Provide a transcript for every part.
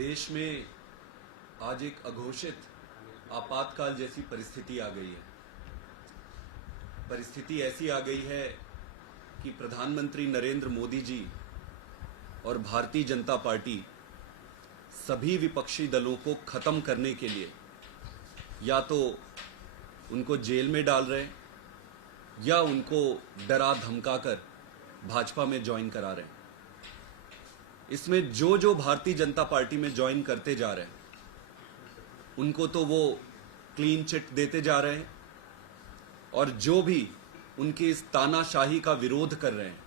देश में आज एक अघोषित आपातकाल जैसी परिस्थिति आ गई है। परिस्थिति ऐसी आ गई है कि प्रधानमंत्री नरेंद्र मोदी जी और भारतीय जनता पार्टी सभी विपक्षी दलों को खत्म करने के लिए या तो उनको जेल में डाल रहे हैं या उनको डरा धमकाकर भाजपा में ज्वाइन करा रहे हैं। इसमें जो जो भारतीय जनता पार्टी में ज्वाइन करते जा रहे हैं उनको तो वो क्लीन चिट देते जा रहे हैं और जो भी उनकी इस तानाशाही का विरोध कर रहे हैं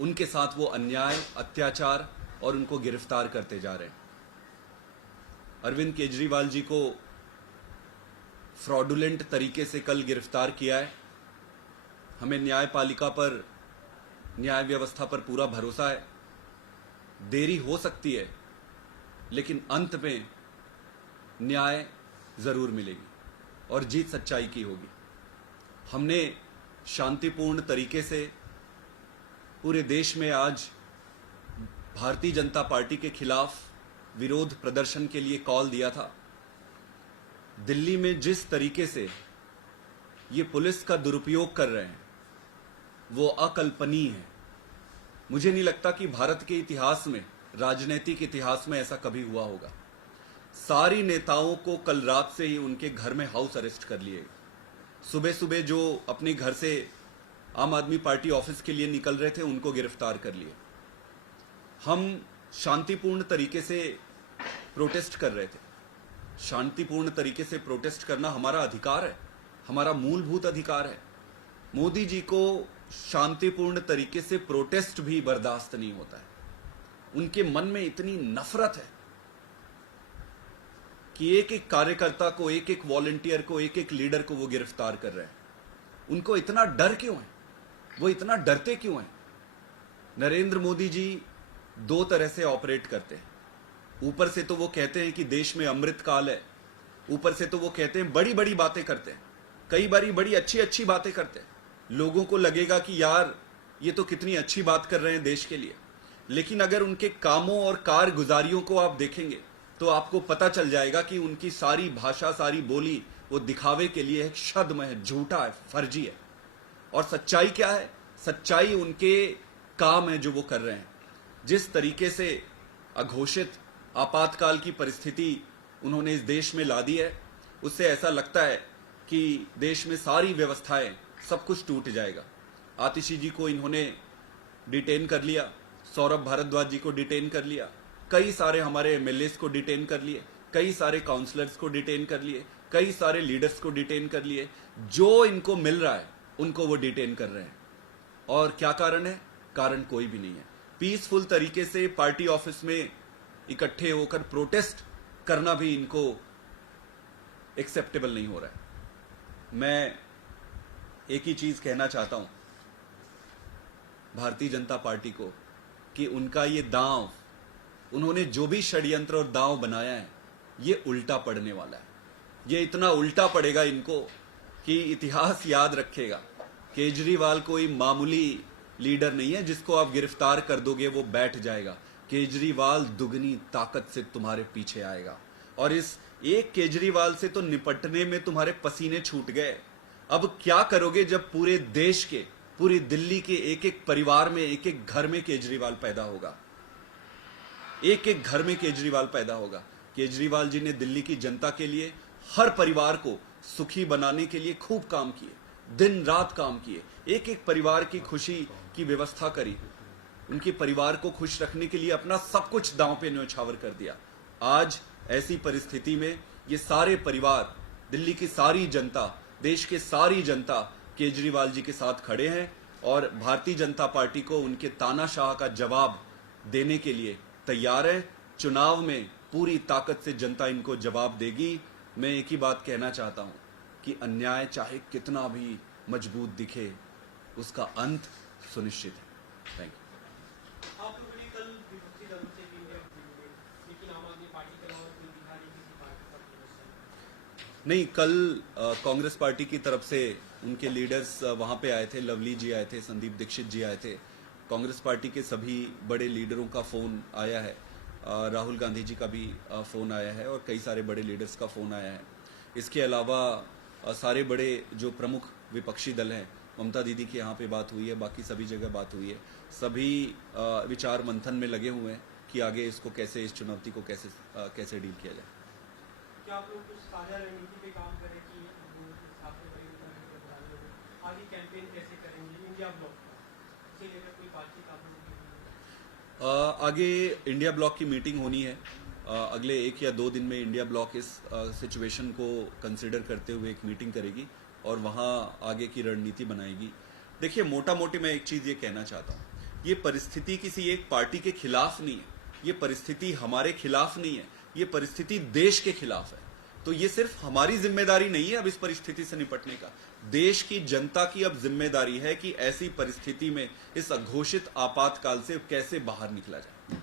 उनके साथ वो अन्याय, अत्याचार और उनको गिरफ्तार करते जा रहे हैं। अरविंद केजरीवाल जी को फ्रॉडुलेंट तरीके से कल गिरफ्तार किया है। हमें न्यायपालिका पर, न्याय व्यवस्था पर पूरा भरोसा है। देरी हो सकती है लेकिन अंत में न्याय जरूर मिलेगी और जीत सच्चाई की होगी। हमने शांतिपूर्ण तरीके से पूरे देश में आज भारतीय जनता पार्टी के खिलाफ विरोध प्रदर्शन के लिए कॉल दिया था। दिल्ली में जिस तरीके से ये पुलिस का दुरुपयोग कर रहे हैं वो अकल्पनीय है। मुझे नहीं लगता कि भारत के इतिहास में, राजनीतिक इतिहास में ऐसा कभी हुआ होगा। सारी नेताओं को कल रात से ही उनके घर में हाउस अरेस्ट कर लिए। सुबह सुबह जो अपने घर से आम आदमी पार्टी ऑफिस के लिए निकल रहे थे उनको गिरफ्तार कर लिए। हम शांतिपूर्ण तरीके से प्रोटेस्ट कर रहे थे। शांतिपूर्ण तरीके से प्रोटेस्ट करना हमारा अधिकार है, हमारा मूलभूत अधिकार है। मोदी जी को शांतिपूर्ण तरीके से प्रोटेस्ट भी बर्दाश्त नहीं होता है। उनके मन में इतनी नफरत है कि एक एक कार्यकर्ता को, एक एक वॉलंटियर को, एक एक लीडर को वो गिरफ्तार कर रहे हैं। उनको इतना डर क्यों है? वो इतना डरते क्यों हैं? नरेंद्र मोदी जी दो तरह से ऑपरेट करते हैं। ऊपर से तो वो कहते हैं कि देश में अमृत काल है, ऊपर से तो वो कहते हैं, बड़ी बड़ी बातें करते हैं, कई बारी बड़ी अच्छी अच्छी बातें करते हैं। लोगों को लगेगा कि यार ये तो कितनी अच्छी बात कर रहे हैं देश के लिए। लेकिन अगर उनके कामों और कारगुजारियों को आप देखेंगे तो आपको पता चल जाएगा कि उनकी सारी भाषा, सारी बोली वो दिखावे के लिए है, छद्म है, झूठा है, फर्जी है। और सच्चाई क्या है? सच्चाई उनके काम है जो वो कर रहे हैं। जिस तरीके से अघोषित आपातकाल की परिस्थिति उन्होंने इस देश में ला दी है, उससे ऐसा लगता है कि देश में सारी व्यवस्थाएं, सब कुछ टूट जाएगा। आतिशी जी को इन्होंने डिटेन कर लिया, सौरभ भारद्वाज जी को डिटेन कर लिया, कई सारे हमारे एमएलएस को डिटेन कर लिए, कई सारे काउंसलर्स को डिटेन कर लिए, कई सारे लीडर्स को डिटेन कर लिए। जो इनको मिल रहा है उनको वो डिटेन कर रहे हैं। और क्या कारण है? कारण कोई भी नहीं है। पीसफुल तरीके से पार्टी ऑफिस में इकट्ठे होकर प्रोटेस्ट करना भी इनको एक्सेप्टेबल नहीं हो रहा है। मैं एक ही चीज कहना चाहता हूं भारतीय जनता पार्टी को कि उनका ये दांव, उन्होंने जो भी षड्यंत्र और दांव बनाया है, ये उल्टा पड़ने वाला है। ये इतना उल्टा पड़ेगा इनको कि इतिहास याद रखेगा। केजरीवाल कोई मामूली लीडर नहीं है जिसको आप गिरफ्तार कर दोगे वो बैठ जाएगा। केजरीवाल दुगनी ताकत से तुम्हारे पीछे आएगा और इस एक केजरीवाल से तो निपटने में तुम्हारे पसीने छूट गए। अब क्या करोगे जब पूरे देश के, पूरी दिल्ली के एक एक परिवार में, एक एक घर में केजरीवाल पैदा होगा? एक एक घर में केजरीवाल पैदा होगा। केजरीवाल जी ने दिल्ली की जनता के लिए, हर परिवार को सुखी बनाने के लिए खूब काम किए, दिन रात काम किए, एक एक परिवार की खुशी की व्यवस्था करी, उनके परिवार को खुश रखने के लिए अपना सब कुछ दांव पे न्यौछावर कर दिया। आज ऐसी परिस्थिति में ये सारे परिवार, दिल्ली की सारी जनता, देश के सारी जनता केजरीवाल जी के साथ खड़े हैं और भारतीय जनता पार्टी को उनके तानाशाह का जवाब देने के लिए तैयार है। चुनाव में पूरी ताकत से जनता इनको जवाब देगी। मैं एक ही बात कहना चाहता हूं कि अन्याय चाहे कितना भी मजबूत दिखे, उसका अंत सुनिश्चित है। Thank you. आप लोगों ने कल विपक्षी दलों से भी मिले, लेकिन आम आदमी पार्टी के अलावा कोई दिखा नहीं किसी पार्टी का। नहीं, कल कांग्रेस पार्टी की तरफ से उनके लीडर्स वहां पे आए थे। लवली जी आए थे, संदीप दीक्षित जी आए थे। कांग्रेस पार्टी के सभी बड़े लीडरों का फोन आया है राहुल गांधी जी का भी फ़ोन आया है और कई सारे बड़े लीडर्स का फ़ोन आया है। इसके अलावा सारे बड़े जो प्रमुख विपक्षी दल हैं, ममता दीदी की यहाँ पे बात हुई है, बाकी सभी जगह बात हुई है। सभी विचार मंथन में लगे हुए हैं कि आगे इसको कैसे, इस चुनौती को कैसे डील किया जाए। क्या आप लोग कुछ साझा रणनीति पे काम करें कि साथ में बड़ी रणनीति बनाने में आगे कैंपेन कैसे करेंगे इंडिया ब्लॉक का, इसे लेकर कोई बातचीत आप लोगों की? आगे इंडिया ब्लॉक की मीटिंग होनी है। अगले 1 या 2 दिन में इंडिया ब्लॉक इस सिचुएशन को कंसिडर करते हुए एक मीटिंग करेगी और वहाँ आगे की रणनीति बनाएगी। देखिए, मोटा मोटी मैं एक चीज़ ये कहना चाहता हूँ, ये परिस्थिति किसी एक पार्टी के खिलाफ नहीं है, ये परिस्थिति हमारे खिलाफ नहीं है, ये परिस्थिति देश के खिलाफ है। तो ये सिर्फ हमारी जिम्मेदारी नहीं है अब इस परिस्थिति से निपटने का, देश की जनता की अब जिम्मेदारी है कि ऐसी परिस्थिति में इस अघोषित आपातकाल से कैसे बाहर निकला जाए।